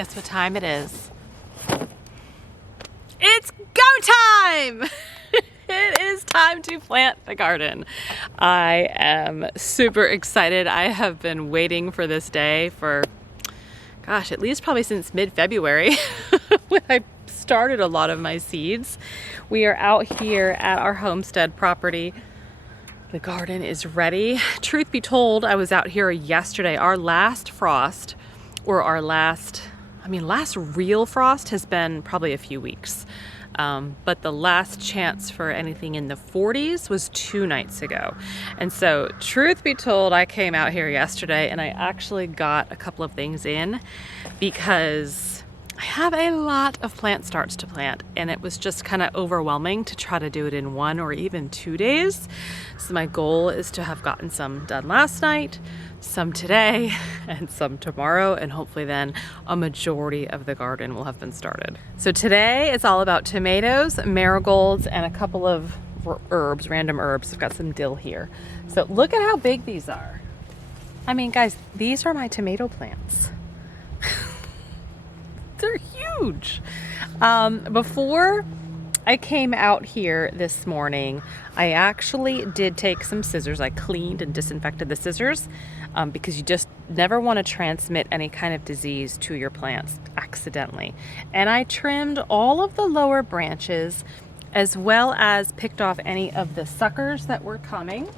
Guess what time it is? It's go time! It is time to plant the garden. I am super excited. I have been waiting for this day for, gosh, at least probably since mid-February when I started a lot of my seeds. We are out here at our homestead property. The garden is ready. Truth be told, I was out here yesterday. Our last frost, or our last real frost has been probably a few weeks. But the last chance for anything in the 40s was 2 nights ago. And so, truth be told, I came out here yesterday and I actually got a couple of things in because I have a lot of plant starts to plant, and it was just kind of overwhelming to try to do it in 1 or even 2 days. So my goal is to have gotten some done last night, some today, and some tomorrow, and hopefully then a majority of the garden will have been started. So today it's all about tomatoes, marigolds, and a couple of herbs, random herbs. I've got some dill here. So look at how big these are. I mean, guys, these are my tomato plants. They're huge. Before I came out here this morning, I actually did take some scissors. I cleaned and disinfected the scissors because you just never want to transmit any kind of disease to your plants accidentally. And I trimmed all of the lower branches as well as picked off any of the suckers that were coming,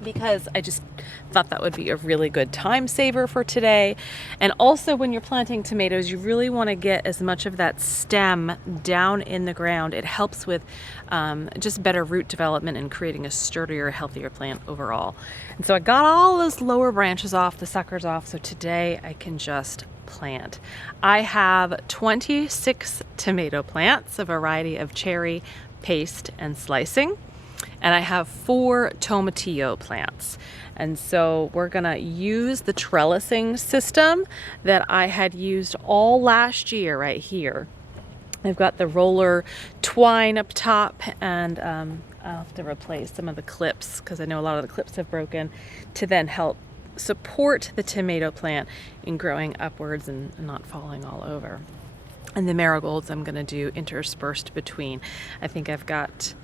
because I just thought that would be a really good time saver for today. And also, when you're planting tomatoes, you really want to get as much of that stem down in the ground. It helps with just better root development and creating a sturdier, healthier plant overall. And so I got all those lower branches off, the suckers off, so today I can just plant. I have 26 tomato plants, a variety of cherry, paste, and slicing. And I have 4 tomatillo plants. And so we're gonna use the trellising system that I had used all last year right here. I've got the roller twine up top, and I'll have to replace some of the clips because I know a lot of the clips have broken, to then help support the tomato plant in growing upwards and not falling all over. And the marigolds I'm gonna do interspersed between. I think I've got,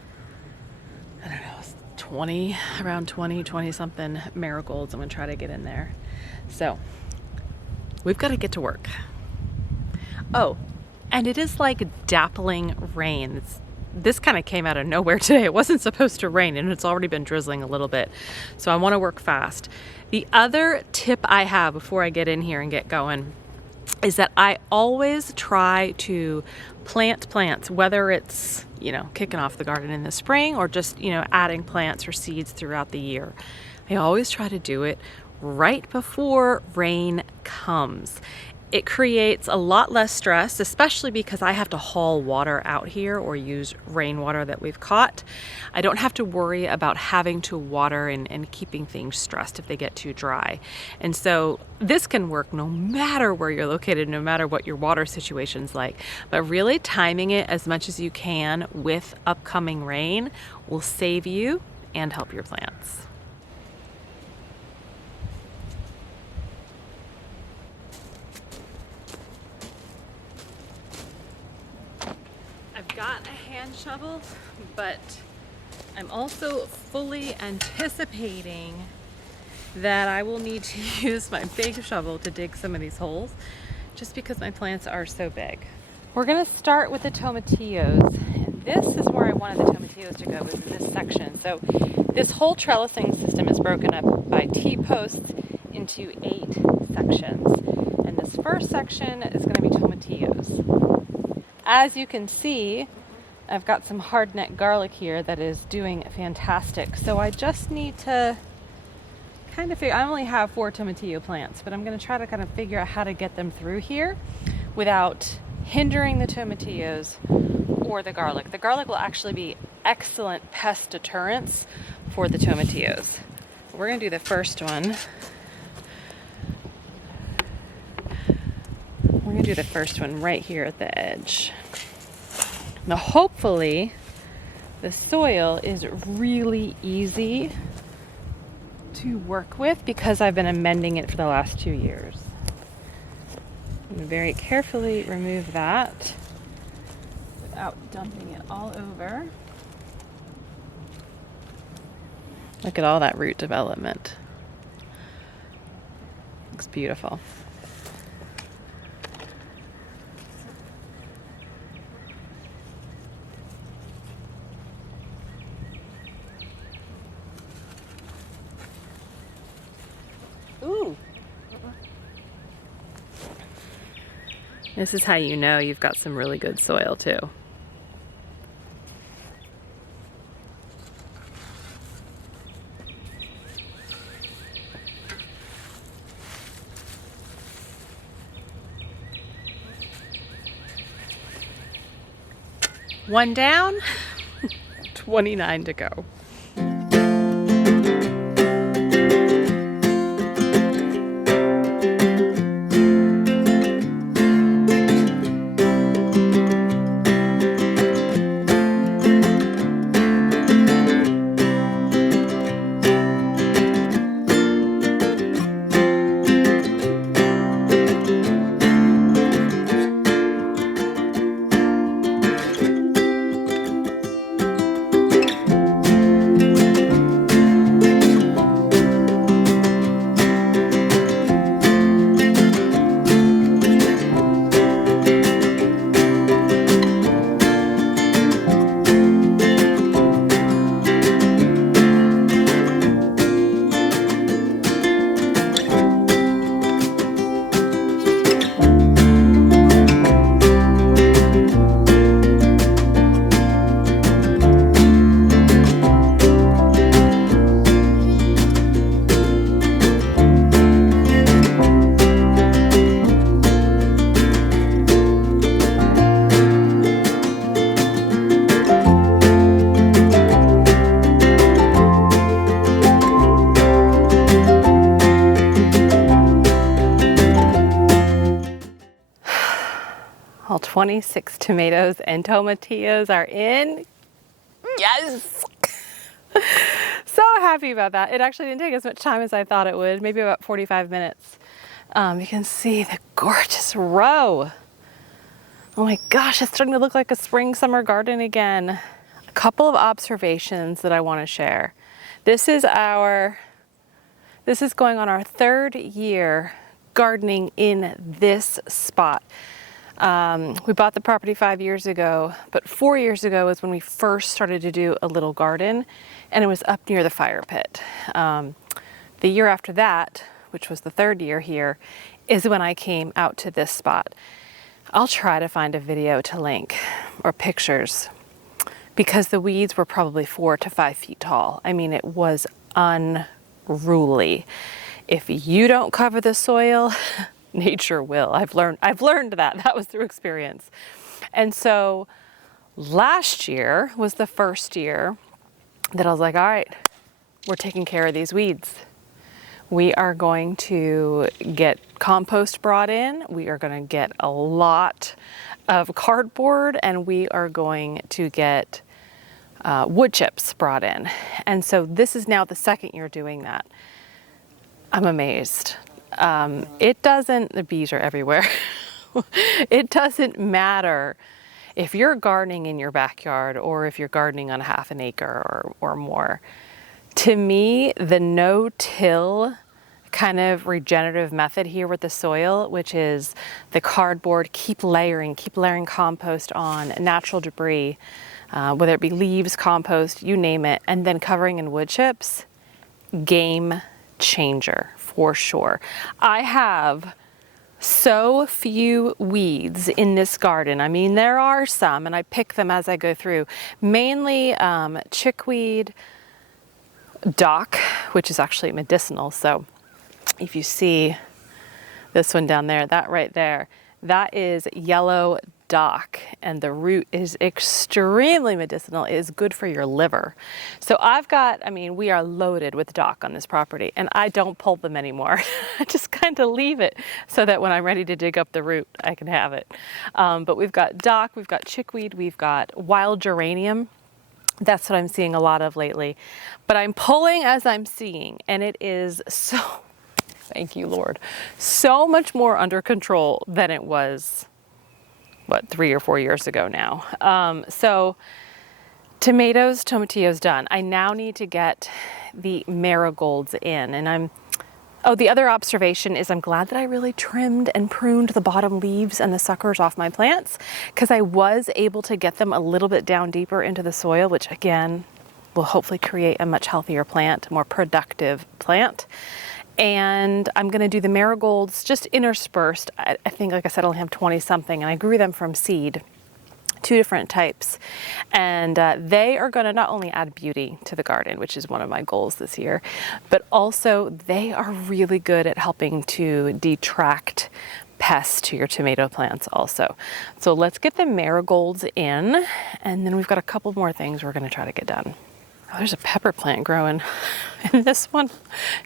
I don't know, 20 something marigolds I'm gonna try to get in there. So we've got to get to work. Oh, and it is like dappling rain. This kind of came out of nowhere today. It wasn't supposed to rain and it's already been drizzling a little bit. So I want to work fast. The other tip I have before I get in here and get going is that I always try to plant plants, whether it's, kicking off the garden in the spring or just, adding plants or seeds throughout the year. I always try to do it right before rain comes. It creates a lot less stress, especially because I have to haul water out here or use rainwater that we've caught. I don't have to worry about having to water and keeping things stressed if they get too dry. And so this can work no matter where you're located, no matter what your water situation's like. But really timing it as much as you can with upcoming rain will save you and help your plants. Got a hand shovel, but I'm also fully anticipating that I will need to use my big shovel to dig some of these holes just because my plants are so big. We're gonna start with the tomatillos. And this is where I wanted the tomatillos to go, was in this section. So this whole trellising system is broken up by T-posts into 8 sections. And this first section is gonna be tomatillos. As you can see, I've got some hard-neck garlic here that is doing fantastic. So I just need to kind of figure, I only have 4 tomatillo plants, but I'm gonna try to kind of figure out how to get them through here without hindering the tomatillos or the garlic. The garlic will actually be excellent pest deterrents for the tomatillos. We're gonna do the first one. We're gonna do the first one right here at the edge. Now hopefully the soil is really easy to work with because I've been amending it for the last 2 years. I'm going to very carefully remove that without dumping it all over. Look at all that root development. Looks beautiful. Ooh. This is how you know you've got some really good soil too. One down, 29 to go. All 26 tomatoes and tomatillos are in. Yes! So happy about that. It actually didn't take as much time as I thought it would, maybe about 45 minutes. You can see the gorgeous row. Oh my gosh, it's starting to look like a spring summer garden again. A couple of observations that I want to share. This is going on our 3rd year gardening in this spot. We bought the property 5 years ago, but 4 years ago was when we first started to do a little garden, and it was up near the fire pit. The year after that, which was the 3rd year here, is when I came out to this spot. I'll try to find a video to link or pictures, because the weeds were probably 4 to 5 feet tall. I mean, it was unruly. If you don't cover the soil, nature will. I've learned that. That was through experience. And so last year was the first year that I was like, all right, we're taking care of these weeds. We are going to get compost brought in. We are going to get a lot of cardboard, and we are going to get wood chips brought in. And so this is now the 2nd year doing that. I'm amazed. The bees are everywhere. It doesn't matter if you're gardening in your backyard or if you're gardening on half an acre or more. To me, the no-till kind of regenerative method here with the soil, which is the cardboard, keep layering compost on, natural debris, whether it be leaves, compost, you name it, and then covering in wood chips, game changer for sure. I have so few weeds in this garden. I mean, there are some, and I pick them as I go through. Mainly chickweed, dock, which is actually medicinal. So if you see this one down there, that right there, that is yellow dock, and the root is extremely medicinal. It is good for your liver. So we are loaded with dock on this property, and I don't pull them anymore. I just kind of leave it so that when I'm ready to dig up the root, I can have it. But we've got dock, we've got chickweed, we've got wild geranium. That's what I'm seeing a lot of lately. But I'm pulling as I'm seeing, and it is so Thank you, Lord. So much more under control than it was, what, 3 or 4 years ago now. So tomatoes, tomatillos done. I now need to get the marigolds in, and oh, the other observation is I'm glad that I really trimmed and pruned the bottom leaves and the suckers off my plants, because I was able to get them a little bit down deeper into the soil, which again will hopefully create a much healthier plant, more productive plant. And I'm going to do the marigolds just interspersed. I think, like I said, I only have 20 something, and I grew them from seed, 2 different types. And they are going to not only add beauty to the garden, which is one of my goals this year, but also they are really good at helping to detract pests to your tomato plants also. So let's get the marigolds in, and then we've got a couple more things we're going to try to get done. Oh, there's a pepper plant growing in this one.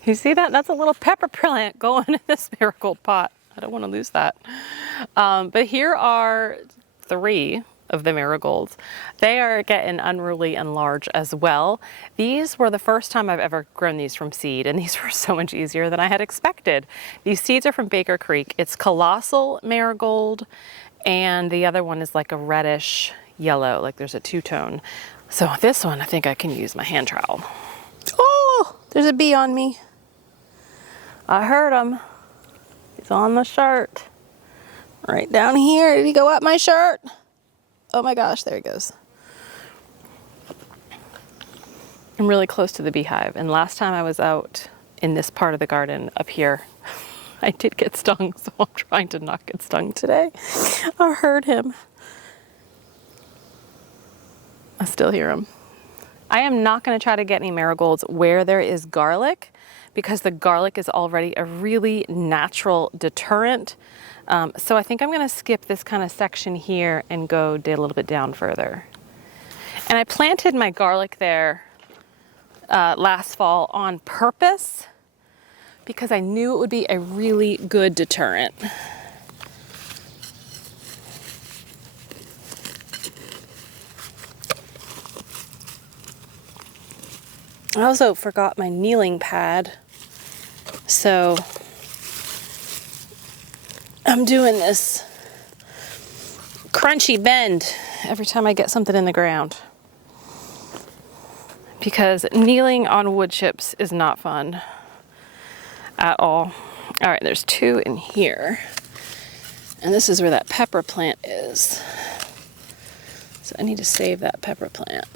You see that? That's a little pepper plant going in this marigold pot. I don't want to lose that. But here are 3 of the marigolds. They are getting unruly and large as well. These were the first time I've ever grown these from seed, and these were so much easier than I had expected. These seeds are from Baker Creek. It's colossal marigold, and the other one is like a reddish yellow, like there's a 2-tone. So this one, I think I can use my hand trowel. Oh, there's a bee on me. I heard him. He's on the shirt. Right down here. Did he go up my shirt? Oh my gosh, there he goes. I'm really close to the beehive, and last time I was out in this part of the garden up here, I did get stung, so I'm trying to not get stung today. I heard him. I still hear him. I am not going to try to get any marigolds where there is garlic, because the garlic is already a really natural deterrent. So I think I'm going to skip this kind of section here and go a little bit down further. And I planted my garlic there last fall on purpose, because I knew it would be a really good deterrent. I also forgot my kneeling pad, so I'm doing this crunchy bend every time I get something in the ground, because kneeling on wood chips is not fun at all. All right, there's 2 in here, and this is where that pepper plant is. So I need to save that pepper plant.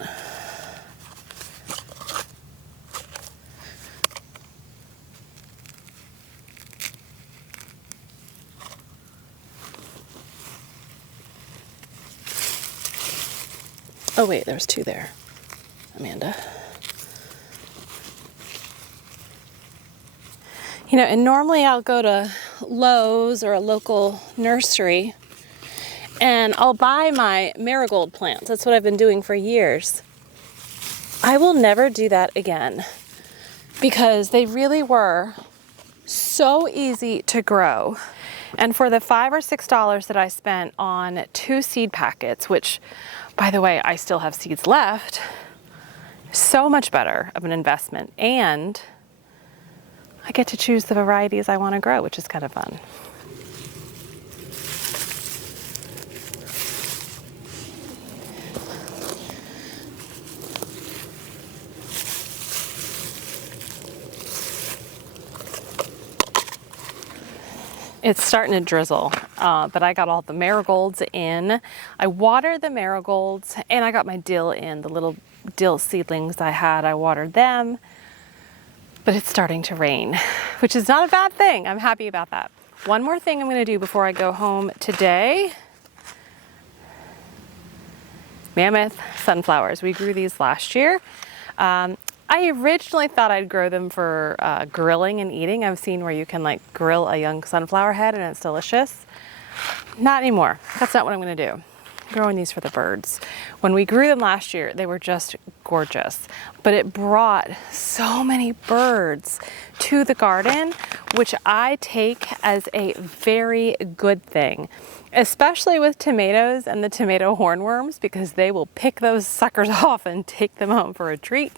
Oh wait, there's 2 there, Amanda. You know, and normally I'll go to Lowe's or a local nursery and I'll buy my marigold plants. That's what I've been doing for years. I will never do that again, because they really were so easy to grow. And for the $5 or $6 that I spent on 2 seed packets, which, by the way, I still have seeds left, so much better of an investment. And I get to choose the varieties I want to grow, which is kind of fun. It's starting to drizzle, but I got all the marigolds in. I watered the marigolds, and I got my dill in. The little dill seedlings I had, I watered them. But it's starting to rain, which is not a bad thing. I'm happy about that. One more thing I'm going to do before I go home today. Mammoth sunflowers. We grew these last year. I originally thought I'd grow them for grilling and eating. I've seen where you can like grill a young sunflower head and it's delicious. Not anymore. That's not what I'm going to do. I'm growing these for the birds. When we grew them last year, they were just gorgeous, but it brought so many birds to the garden, which I take as a very good thing, especially with tomatoes and the tomato hornworms, because they will pick those suckers off and take them home for a treat,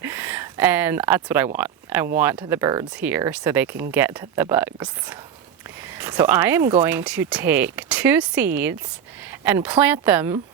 and that's what I want. I want the birds here so they can get the bugs. So I am going to take 2 seeds and plant them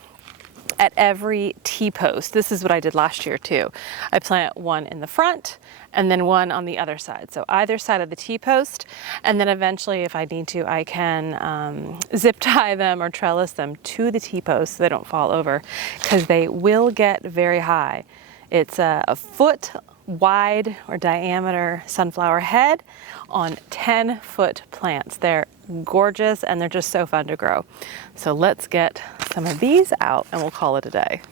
at every T-post. This is what I did last year too. I plant one in the front and then one on the other side. So either side of the T-post, and then eventually if I need to, I can zip tie them or trellis them to the T-post so they don't fall over, because they will get very high. It's a foot wide or diameter sunflower head on 10-foot plants. They're gorgeous and they're just so fun to grow. So let's get some of these out and we'll call it a day.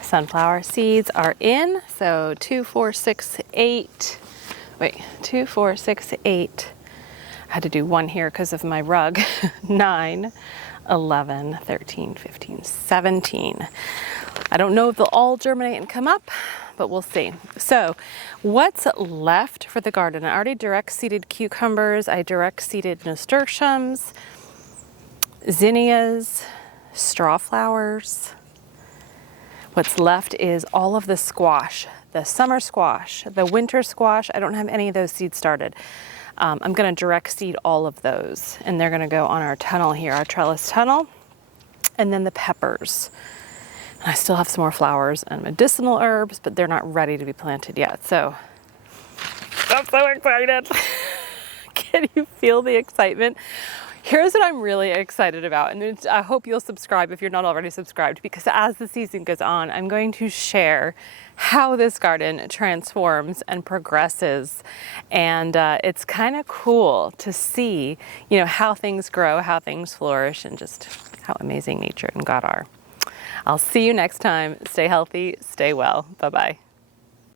Sunflower seeds are in, so 2, 4, 6, 8. Wait, 2, 4, 6, 8. I had to do one here because of my rug. 9, 11, 13, 15, 17. I don't know if they'll all germinate and come up, but we'll see. So what's left for the garden? I already direct seeded cucumbers. I direct seeded nasturtiums, zinnias, straw flowers. What's left is all of the squash, the summer squash, the winter squash. I don't have any of those seeds started. I'm going to direct seed all of those, and they're going to go on our tunnel here, our trellis tunnel. And then the peppers. And I still have some more flowers and medicinal herbs, but they're not ready to be planted yet. So I'm so excited. Can you feel the excitement? Here's what I'm really excited about, and I hope you'll subscribe if you're not already subscribed, because as the season goes on, I'm going to share how this garden transforms and progresses, and it's kind of cool to see, you know, how things grow, how things flourish, and just how amazing nature and God are. I'll see you next time. Stay healthy, stay well. Bye-bye.